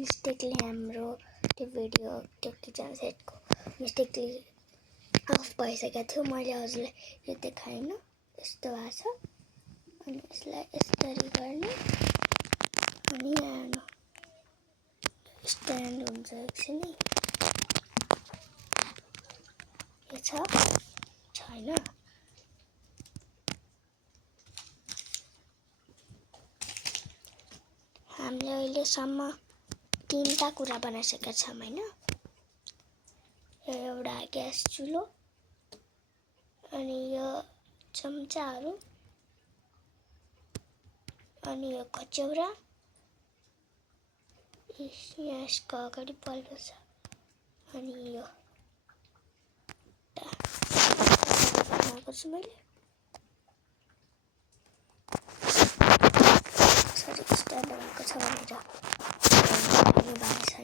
Mistakenly हाम्रो त्यो video त्यो किचन सेटको मिस्टेकली अफ भइसकेको थियो। मैले हजुरलाई यो देखाएन, यस्तो भएको छ। अनि यसलाई यसरी गर्ने अनि हेर्नु स्ट्यान्ड हुन्छ एकछिन है। यो छैन। हामीले अहिलेसम्म 3टा कुरा बनाइसकेका छौँ हैन। यो एउटा ग्यास चुलो, अनि यो चम्चाहरू, अनि यो कचौरा, यसको अगाडि बल्ब छ, अनि यो बनाएको छु मैले। सरी स्ट्यान्ड बनाएको छ भनेर यो भएको छ